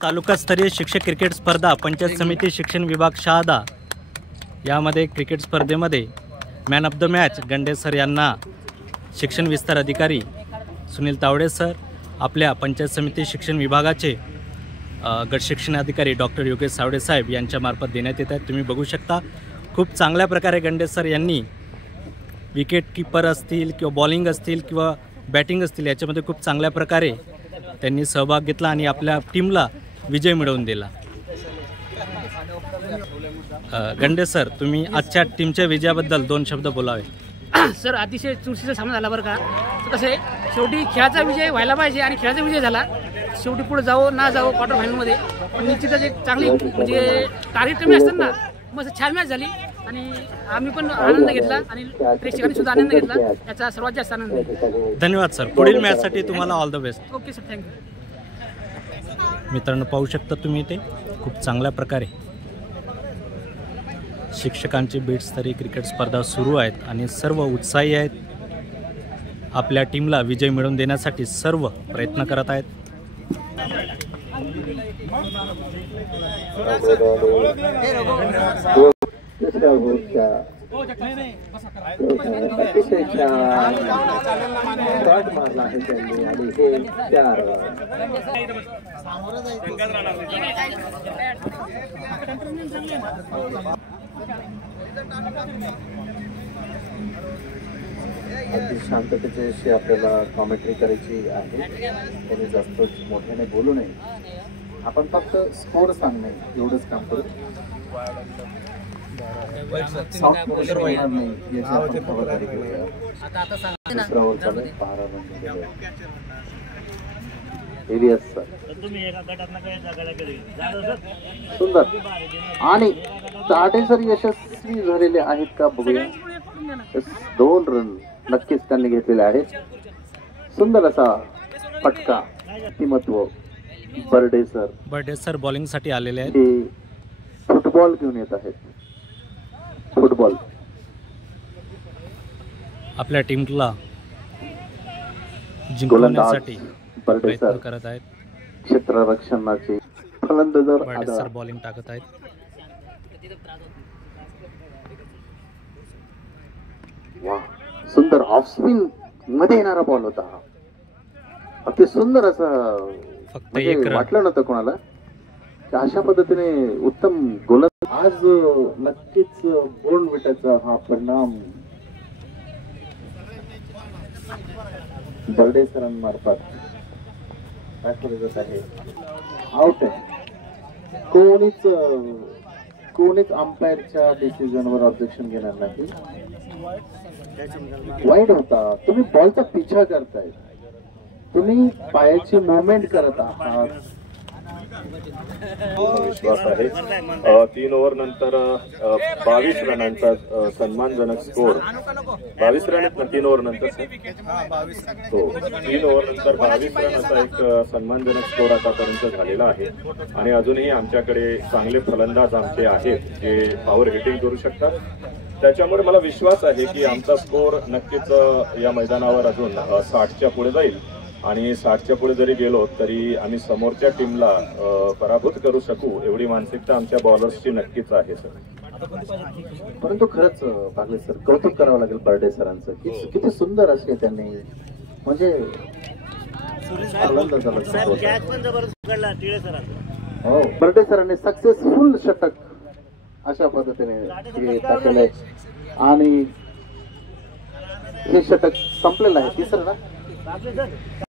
तालुकास्तरीय शिक्षक क्रिकेट स्पर्धा पंचायत समिती शिक्षण विभाग शहादा यामध्ये क्रिकेट स्पर्धेमध्ये मॅन ऑफ द मॅच गंडे सर यांना शिक्षण विस्तार अधिकारी सुनील तावडे सर, आपल्या पंचायत समिती शिक्षण विभागाचे गट शिक्षण अधिकारी डॉक्टर योगेश सावडे साहेब यांच्यामार्फत देण्यात येत आहेत। तुम्ही बघू शकता खूप चांगल्या प्रकारे गंडे सर यांनी विकेट कीपर असतील किंवा बॉलिंग असतील किंवा बॅटिंग असतील याच्यामध्ये खूप चांगल्या प्रकारे त्यांनी सहभाग घेतला आणि आपल्या टीमला विजय मिळवून दिला। गंडे सर, तुम्ही आजच्या टीमच्या विजयाबद्दल 2 शब्द बोलावे। सर, अतिशय चुरशीचा सामना झाला बरं का। कसं आहे, शेवटी खेळाचा विजय व्हायला पाहिजे आणि खेळाचा विजय झाला। शेवटी पुढे जावं ना जावं क्वार्टर फायनलमध्ये निश्चितच एक चांगली म्हणजे टार्गेट कमी असतात ना, मस्त छान मॅच झाली आणि आम्ही पण आनंद घेतला आणि प्रेक्षकांनी सुद्धा आनंद घेतला, याचा सर्वात जास्त आनंद आहे। धन्यवाद सर, पुढील मॅचसाठी तुम्हाला all the best. Okay sir, thank you. मित्रांनो, पाहू शकता तुम्ही इथे खूप चांगल्या प्रकारे शिक्षकांची बीटस्तरीय क्रिकेट स्पर्धा सुरू आहेत आणि सर्व उत्साही आहेत, आपल्या टीमला विजय मिळवून देण्यासाठी सर्व प्रयत्न करत आहेत। अगदी शांततेची आपल्याला कॉमेंट्री करायची आहे, त्याने जास्त मोठ्याने बोलू नये, आपण फक्त स्कोर सांगणे एवढंच काम करू। सुंदर आणि ताटे सर यशस्वी झालेले आहेत का बघूया। 2 रन नक्कीच त्यांनी घेतलेले आहेत। सुंदर असा फटका व्यक्तिमत्व बर्डे सर बॉलिंगसाठी आलेले आहेत। फुटबॉल घेऊन येत आहेत, फुटबॉल आपल्या टीमला जिंकवण्यासाठी बर्डे सर करत आहेत। क्षेत्ररक्षणाचे फलंदाज बर्डे सर बॉलिंग टाकत आहेत। वाह, सुंदर ऑफ स्पिन मध्ये येणारा बॉल होता, अति सुंदर असं, फक्त म्हणजे एक वाटलं नव्हतं कोणाला की अशा पद्धतीने उत्तम गोलंदाज। आज नक्कीच बोर्नविटाचा हा परिणाम बर्डे सरांमार्फत दाखवला जात आहे। आउट आहे, कोणीच अंपायरच्या डिसिजनवर ऑब्जेक्शन घेणार नाही। वाईड होता, तुम्ही बॉलचा पिछा करताय, तुम्ही पायाची मुवमेंट करत आहात। विश्वास आहे 3 ओव्हर नंतर 22 रनांचा सन्मानजनक स्कोर, 22 रन आहेत ना 3 ओव्हर नंतर, तो 3 ओव्हर नंतर 22 रन असा एक सन्मानजनक स्कोर आतापर्यंत झालेला आहे आणि अजूनही आमच्याकडे चांगले फलंदाज आमचे आहेत जे पॉवर हिटिंग करू शकतात। त्याच्यामुळे मला विश्वास आहे की आमचा स्कोर नक्कीच या मैदानावर अजून 60च्या पुढे जाईल आणि 60च्या पुढे जरी गेलो तरी आम्ही समोरच्या टीमला पराभूत करू शकू एवढी मानसिकता आमच्या बॉलर्सची नक्कीच आहे सर। परंतु खरंच बागले सर, कौतुक करावं लागेल बर्डे सरांचं की किती सुंदर असे त्यांनी म्हणजे हो, बर्डे सरांनी सक्सेसफुल षटक अशा पद्धतीने टाकलेलं आहे आणि हे षटक संपलेलं आहे 3रं ना।